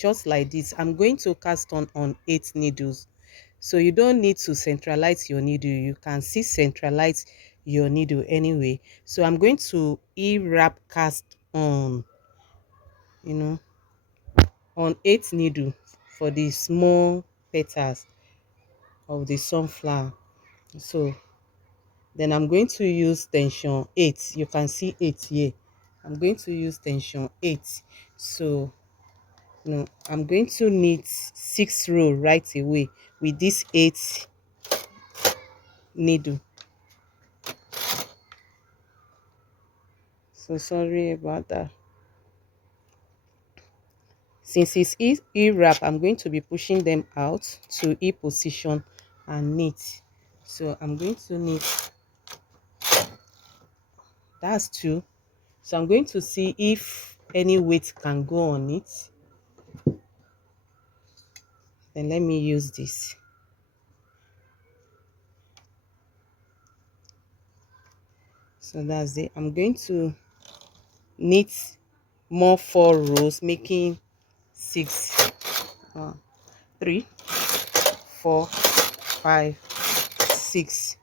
just like this. I'm going to cast on 8 needles. So you don't need to centralize your needle. You can still centralize your needle anyway. So I'm going to wrap cast on, you know, on 8 needle for the small petals of the sunflower. So then I'm going to use tension 8. You can see 8 here. I'm going to use tension 8. So I'm going to knit 6 row right away with this 8 needle. So sorry about that. Since it's E wrap, I'm going to be pushing them out to E position and knit. So I'm going to knit. That's 2. So I'm going to see if any weight can go on it. Then let me use this. So that's it. I'm going to knit more 4 rows, making 6, 3, 4, 5, 6.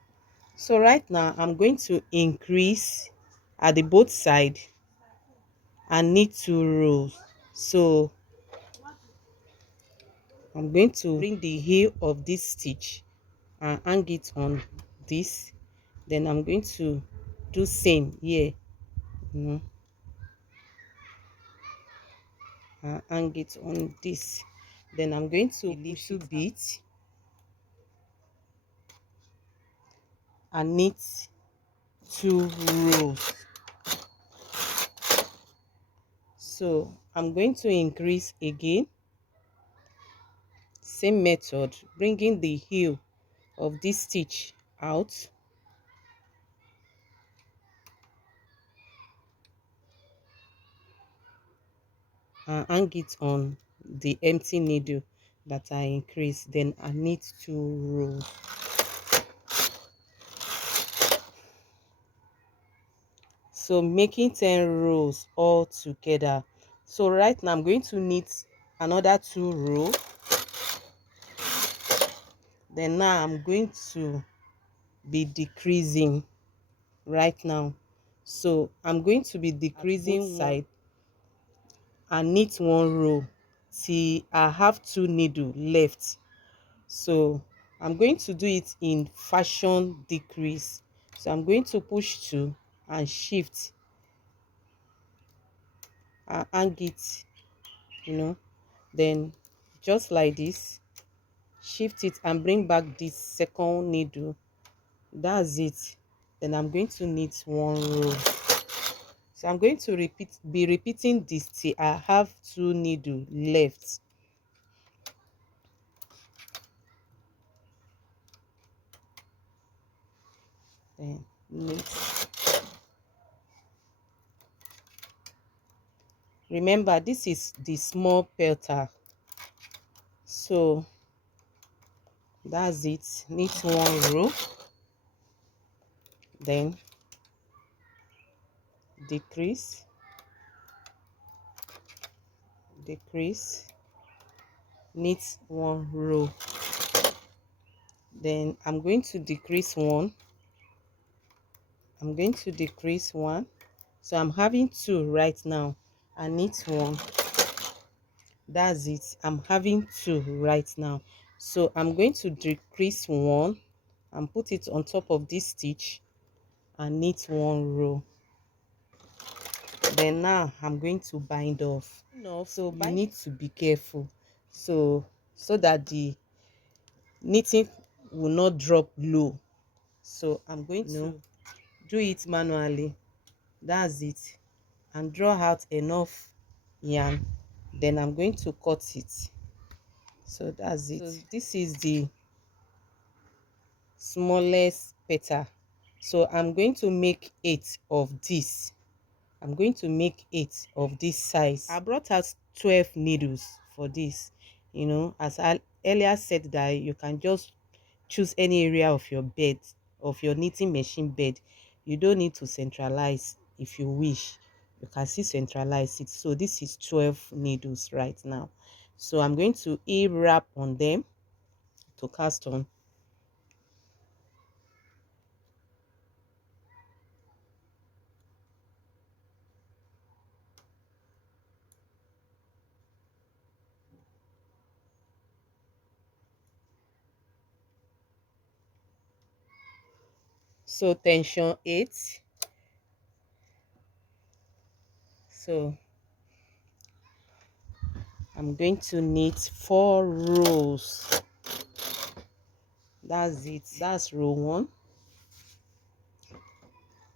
So right now I'm going to increase at the both side and knit 2 rows. So I'm going to bring the heel of this stitch and hang it on this. Then I'm going to do same here, and hang it on this. Then I'm going to push a bit and knit 2 rows. So I'm going to increase again, same method, bringing the heel of this stitch out and hang it on the empty needle that I increased. Then I knit 2 rows. So making 10 rows all together. So right now I'm going to knit another 2 rows. Then now I'm going to be decreasing right now. So I'm going to be decreasing side and knit 1 row till I have 2 needle left. So I'm going to do it in fashion decrease. So I'm going to push 2 and shift and hang it, then just like this, shift it and bring back this second needle. That's it. Then I'm going to knit 1 row. So I'm going to be repeating this till I have 2 needle left. Then knit. Remember, this is the small petal. So that's it. Knit 1 row, then decrease, decrease, knit 1 row. Then I'm going to decrease 1. I'm going to decrease 1. So I'm having 2 right now. I knit 1. That's it. I'm having 2 right now. So I'm going to decrease 1 and put it on top of this stitch and knit 1 row. Then now I'm going to bind off. So you need to be careful so that the knitting will not drop low. So I'm going to do it manually. That's it. And draw out enough yarn. Then I'm going to cut it. So that's it. So this is the smallest petal. So I'm going to make 8 of this. I'm going to make 8 of this size. I brought out 12 needles for this. As I earlier said, that you can just choose any area of your bed, of your knitting machine bed. You don't need to centralize. If you wish, you can still centralize it. So this is 12 needles right now. So I'm going to wrap on them to cast on. So tension 8. So I'm going to knit 4 rows. That's it. That's row 1.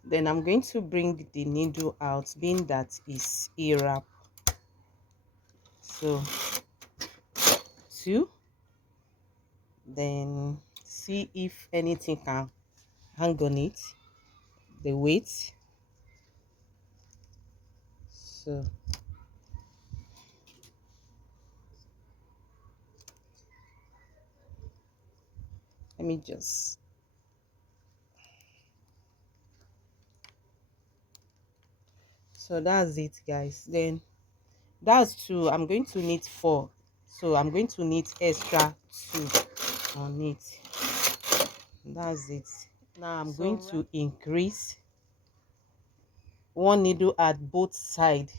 Then I'm going to bring the needle out, being that is a wrap. So 2. Then see if anything can hang on it, the weight. So let me just, so that's it, guys. Then that's 2. I'm going to knit 4, so I'm going to knit extra 2 on it. That's it. Now I'm going to increase 1 needle at both sides.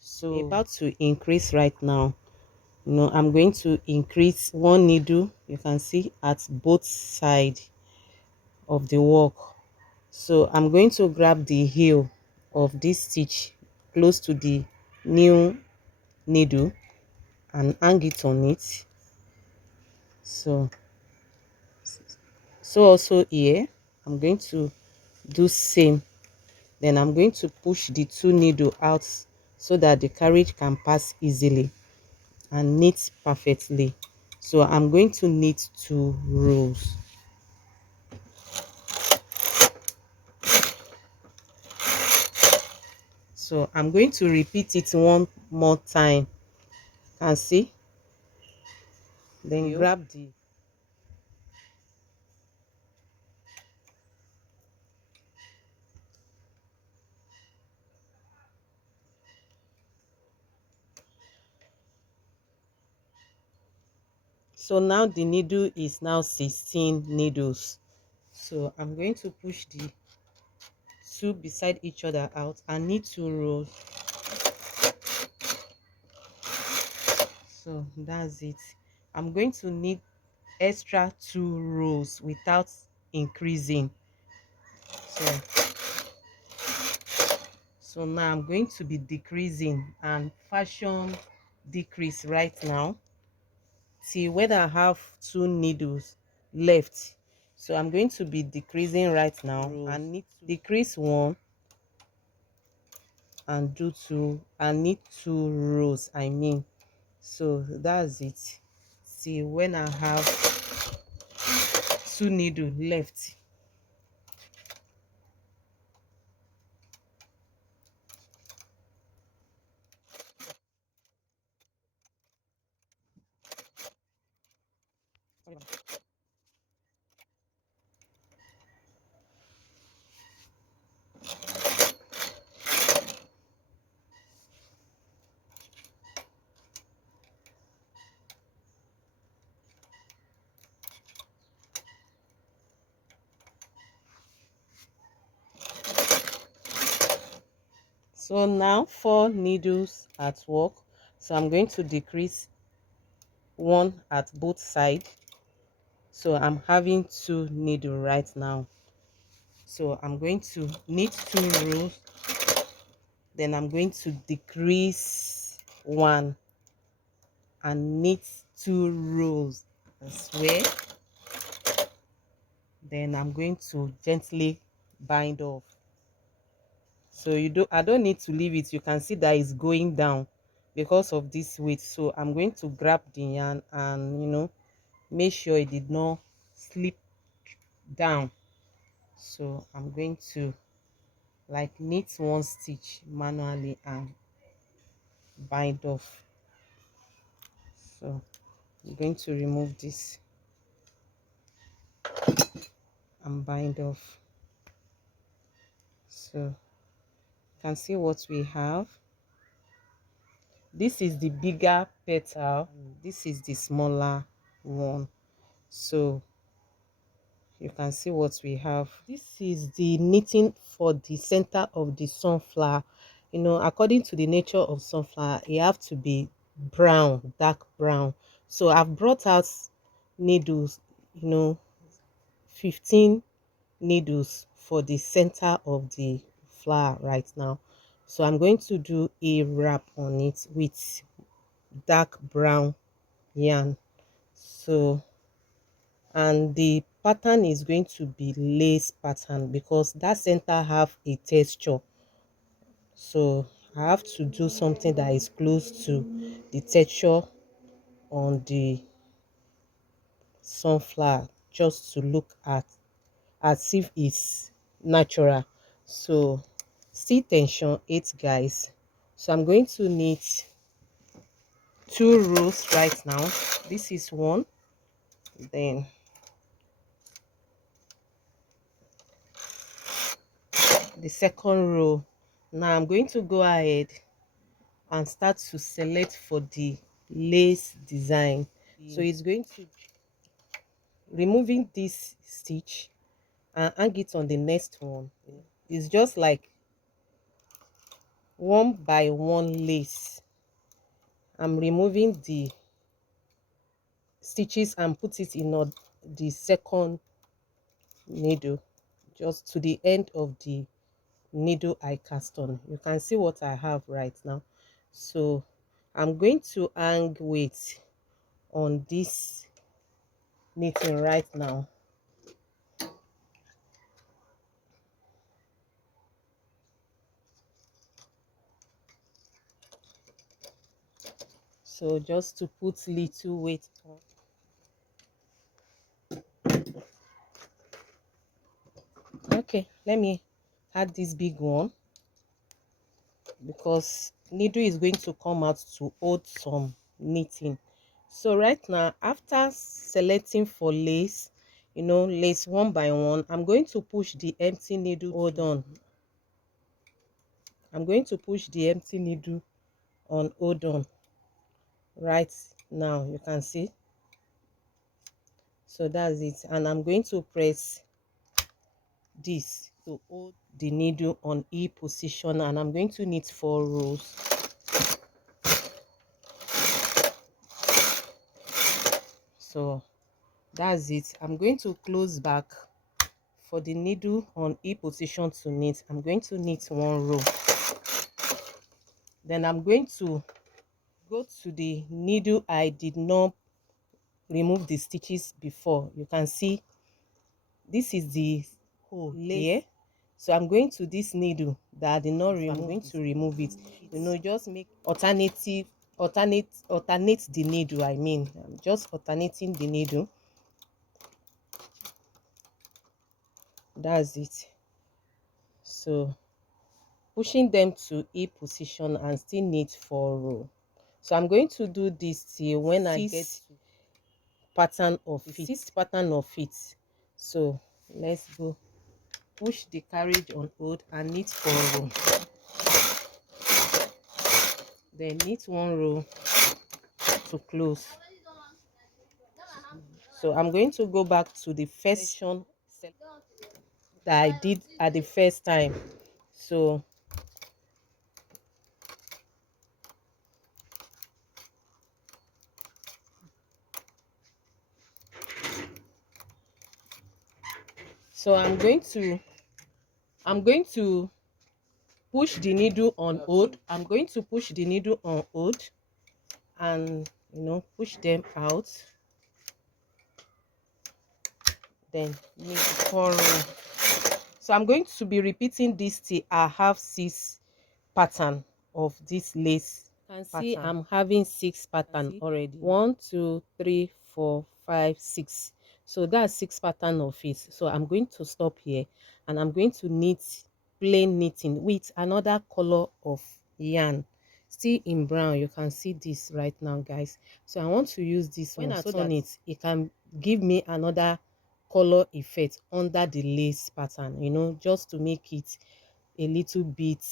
So about to increase right now. I'm going to increase 1 needle, you can see, at both sides of the work. So I'm going to grab the heel of this stitch close to the new needle and hang it on it. So also here I'm going to do same. Then I'm going to push the 2 needle out so that the carriage can pass easily and knit perfectly. So I'm going to knit 2 rows. So I'm going to repeat it one more time. Can see? Then grab the, so now the needle is now 16 needles. So I'm going to push the 2 beside each other out and knit 2 rows. So that's it. I'm going to knit extra 2 rows without increasing. So now I'm going to be decreasing and fashion decrease right now till when I have 2 needles left. So I'm going to be decreasing right now and need to decrease 1 and do 2 and knit 2 rows, I mean. So that's it. See, when I have 2 needles left. So now 4 needles at work. So I'm going to decrease 1 at both sides. So I'm having 2 needles right now. So I'm going to knit 2 rows. Then I'm going to decrease 1 and knit 2 rows as well. Then I'm going to gently bind off. So I don't need to leave it. You can see that it's going down because of this weight. So I'm going to grab the yarn and make sure it did not slip down. So I'm going to like knit 1 stitch manually and bind off. So I'm going to remove this and bind off. So you can see what we have. This is the bigger petal, this is the smaller one. So you can see what we have. This is the knitting for the center of the sunflower. You know, according to the nature of sunflower, it have to be brown, dark brown. So I've brought out needles, you know, 15 needles for the center of the flower right now. So I'm going to do a wrap on it with dark brown yarn. So, and the pattern is going to be lace pattern because that center have a texture. So I have to do something that is close to the texture on the sunflower, just to look at as if it's natural. So still tension 8, guys. So I'm going to knit 2 rows right now. This is one, then the second row. Now I'm going to go ahead and start to select for the lace design. So it's going to removing this stitch and hang it on the next one. It's just like one by one lace. I'm removing the stitches and put it in the second needle, just to the end of the needle I cast on. You can see what I have right now. So I'm going to hang weight on this knitting right now. So just to put little weight on. Okay, let me add this big one because needle is going to come out to hold some knitting. So right now, after selecting for lace, you know, lace one by one, I'm going to push the empty needle. Hold on. I'm going to push the empty needle on hold on right now. You can see. So that's it. And I'm going to press this to hold the needle on E position, and I'm going to knit 4 rows. So that's it. I'm going to close back for the needle on E position to knit. I'm going to knit 1 row. Then I'm going to go to the needle I did not remove the stitches before. You can see this is the hole here. So I'm going to this needle that I did not remove. I'm going to remove it. You know, just make alternate the needle. I mean, I'm just alternating the needle. That's it. So pushing them to E position and still knit 4 rows. So I'm going to do this till when I get pattern of it, 6th pattern of it. So let's go. Push the carriage on hold and knit 4 rows. Then knit 1 row to close. So I'm going to go back to the first section that I did at the first time. So I'm going to push the needle on hold. I'm going to push the needle on hold and, you know, push them out. Then knit 4 rows. So I'm going to be repeating this till I have 6 pattern of this lace. You can see I'm having 6 pattern already. 1, 2, 3, 4, 5, 6. So that's 6 pattern of it. So I'm going to stop here and I'm going to knit plain knitting with another color of yarn, still in brown. You can see this right now, guys. So I want to use this one so that it can give me another color effect under the lace pattern, you know, just to make it a little bit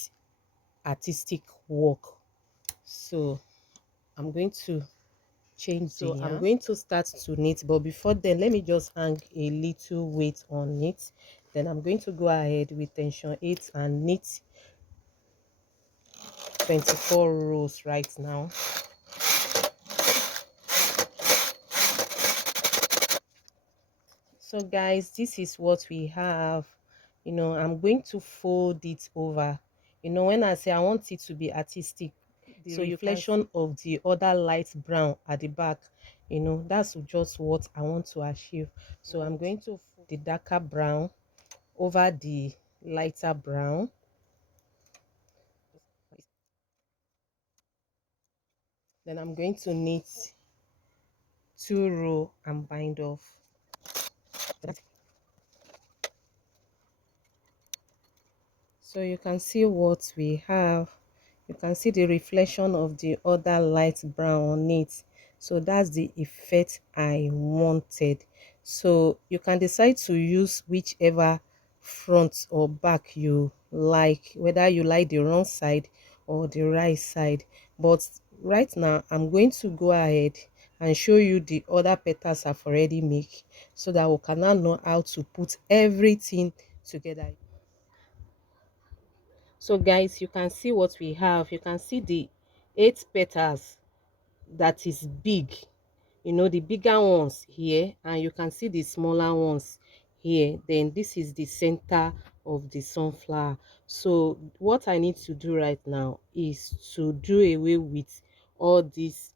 artistic work. So I'm going to change So the I'm yarn. going to start to knit, but before then, let me just hang a little weight on it. Then I'm going to go ahead with tension 8 and knit 24 rows right now. So guys, this is what we have. I'm going to fold it over. When I say I want it to be artistic, the So you can reflection of the other light brown at the back, that's just what I want to achieve. So I'm going to fold the darker brown over the lighter brown. Then I'm going to knit 2 rows and bind off. So you can see what we have. You can see the reflection of the other light brown on it. So that's the effect I wanted. So you can decide to use whichever front or back you like, whether you like the wrong side or the right side. But right now I'm going to go ahead and show you the other petals I've already made, so that we can now know how to put everything together. So guys, you can see what we have. You can see the 8 petals that is big, the bigger ones here, and you can see the smaller ones here. Then this is the center of the sunflower. So what I need to do right now is to do away with all this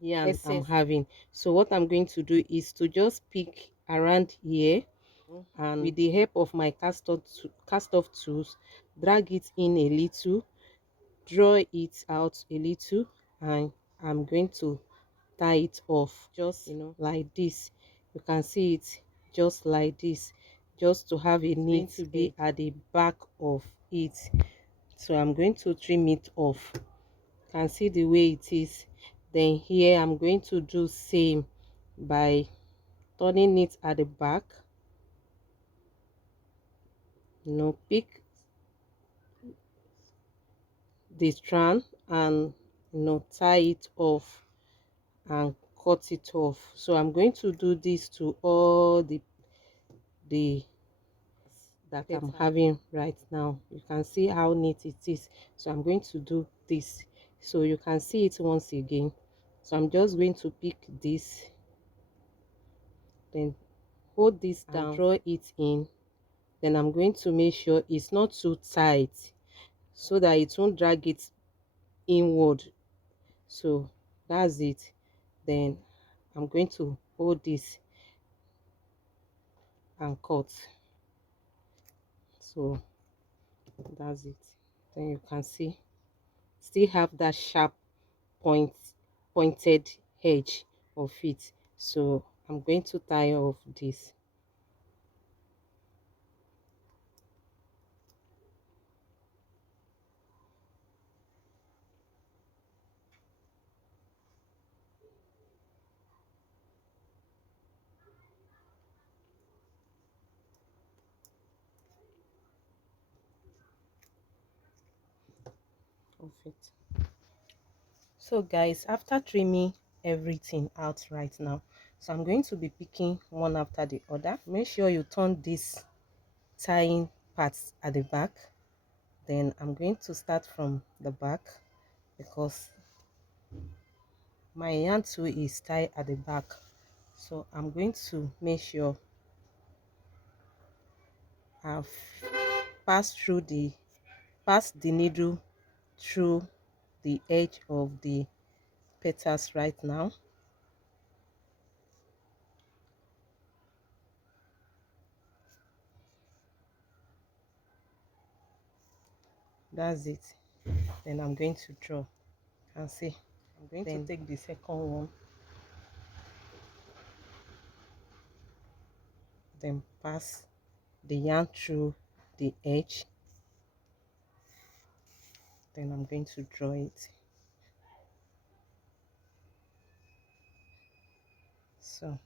yarn I'm having. So what I'm going to do is to just pick around here, and with the help of my cast off tools, drag it in a little, draw it out a little, and I'm going to tie it off just like this. You can see it just like this, just to have a neat to be at the back of it. So I'm going to trim it off. You can see the way it is. Then here I'm going to do same by turning it at the back. Pick the strand and tie it off and cut it off. So I'm going to do this to all the that I'm having right now. You can see how neat it is. So I'm going to do this so you can see it once again. So I'm just going to pick this, then hold this down, draw it in. Then I'm going to make sure it's not too tight so that it won't drag it inward. So that's it. Then I'm going to hold this and cut. So that's it. Then you can see still have that sharp point pointed edge of it. So I'm going to tie off this. Of it. So guys, after trimming everything out right now, so I'm going to be picking one after the other. Make sure you turn this tying parts at the back. Then I'm going to start from the back because my yarn tool is tied at the back. So I'm going to make sure I've pass the needle through the edge of the petals right now. That's it. Then I'm going to draw and see. I'm going to take the second one, then pass the yarn through the edge. Then I'm going to draw it. So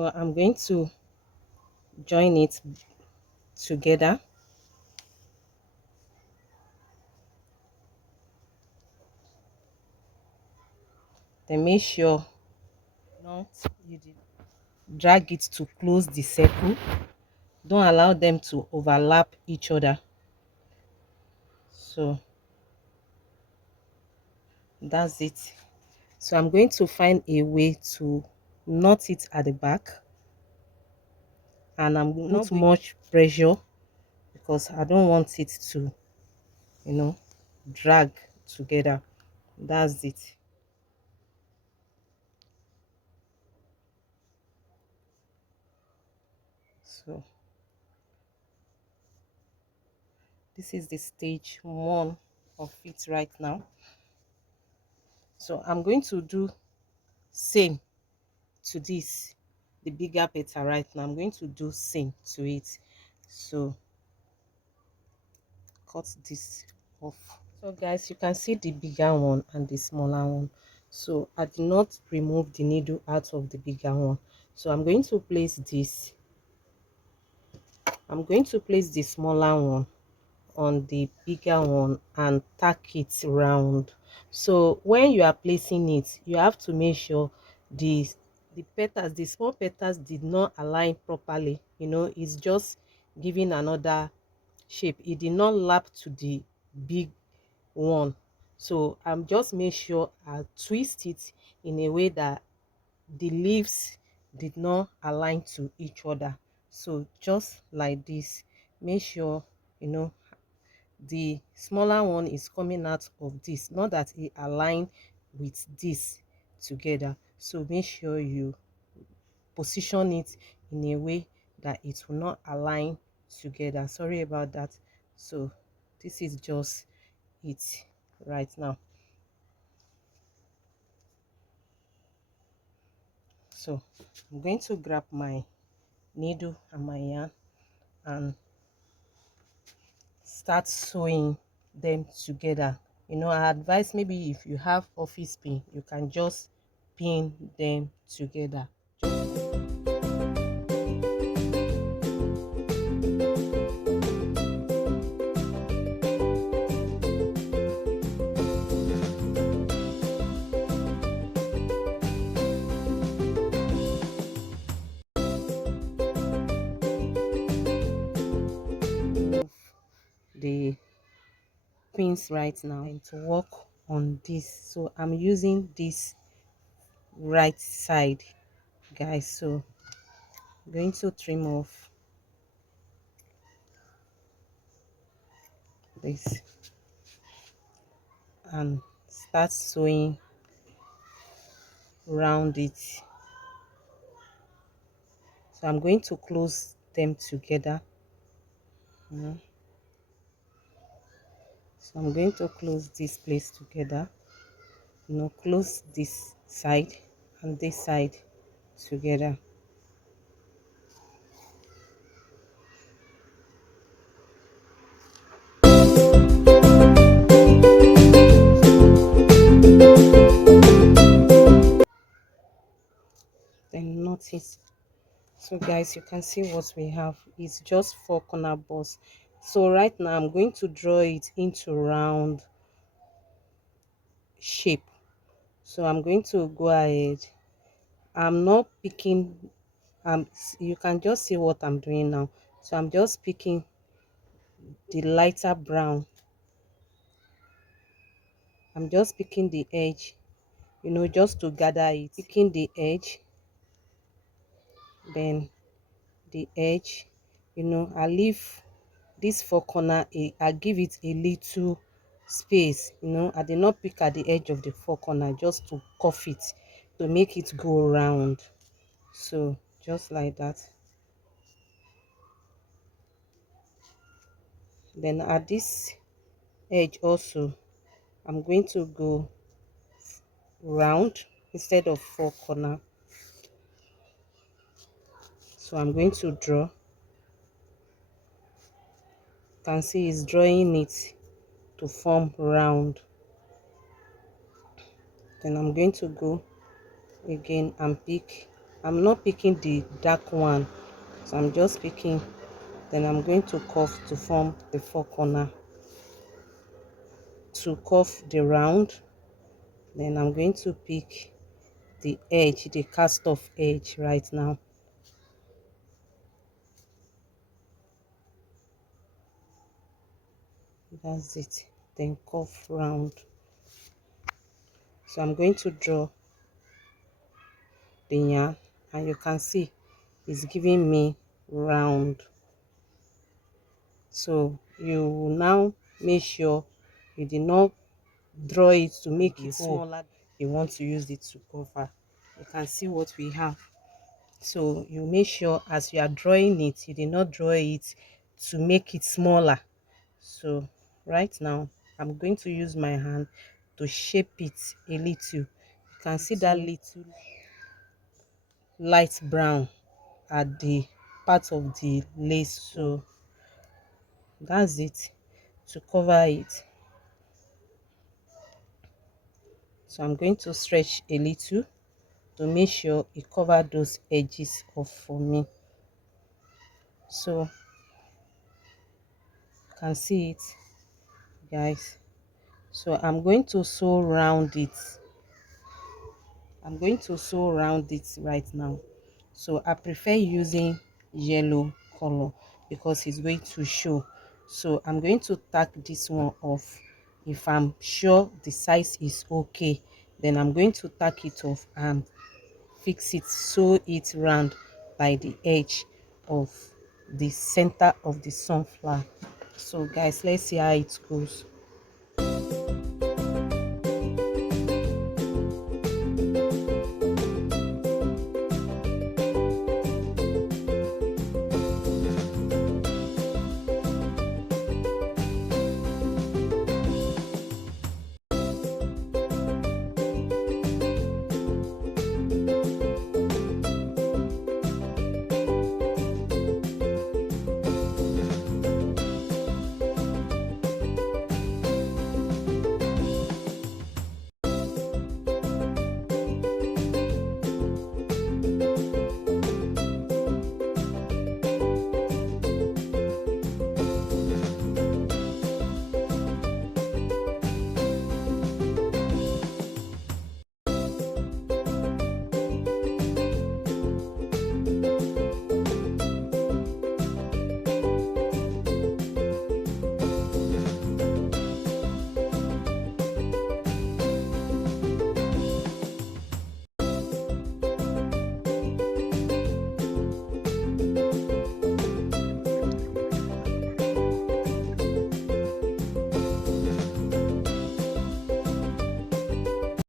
So I'm going to join it together. Then make sure not you drag it to close the circle. Don't allow them to overlap each other. So that's it. So I'm going to find a way to knot it at the back, and I'm not much pressure because I don't want it to, you know, drag together. That's it. So this is the stage 1 of it right now. So I'm going to do same to this, the bigger petal right now. I'm going to do same to it. So cut this off. So guys, you can see the bigger one and the smaller one. So I did not remove the needle out of the bigger one. So I'm going to place this. I'm going to place the smaller one on the bigger one and tack it round. So when you are placing it, you have to make sure the petals, the small petals, did not align properly. You know, it's just giving another shape. It did not lap to the big one. So I'm just make sure I twist it in a way that the leaves did not align to each other. So just like this, make sure, you know, the smaller one is coming out of this, not that it align with this together. So make sure you position it in a way that it will not align together. Sorry about that. So this is just it right now. So I'm going to grab my needle and my yarn and start sewing them together. You know, I advise, maybe if you have office pin, you can just pin them together. Move the pins right now and to work on this. So I'm using this right side, guys. So I'm going to trim off this and start sewing around it. So I'm going to close them together. So I'm going to close this place together. You know, close this side and this side together. Then notice. So guys, you can see what we have is just 4 corner bows. So right now I'm going to draw it into round shape. So I'm going to go ahead. I'm not picking, you can just see what I'm doing now. So I'm just picking the lighter brown. I'm just picking the edge, you know, just to gather it. Picking the edge, then the edge, you know, I leave this 4 corner, I give it a little space. You know, I did not pick at the edge of the 4 corner, just to cuff it, to make it go round. So just like that. Then at this edge also, I'm going to go round instead of 4 corner. So I'm going to draw. You can see it's drawing it to form round. Then I'm going to go again and pick I'm not picking the dark one, so I'm just picking. Then I'm going to curve to form the four corner, to curve the round. Then I'm going to pick the edge, the cast off edge right now. That's it. Then curve round. So I'm going to draw the yarn, and you can see it's giving me round. So you will now make sure you did not draw it to make it smaller. You want to use it to cover. You can see what we have. So you make sure as you are drawing it, you did not draw it to make it smaller. So right now I'm going to use my hand to shape it a little. You can see that little light brown at the part of the lace. So that's it to cover it. So I'm going to stretch a little to make sure it cover those edges off for me. So you can see it, guys. So I'm going to sew round it. I'm going to sew around it right now. So I prefer using yellow color because it's going to show. So I'm going to tack this one off. If I'm sure the size is okay, then I'm going to tack it off and fix it, sew it round by the edge of the center of the sunflower. So guys, let's see how it goes.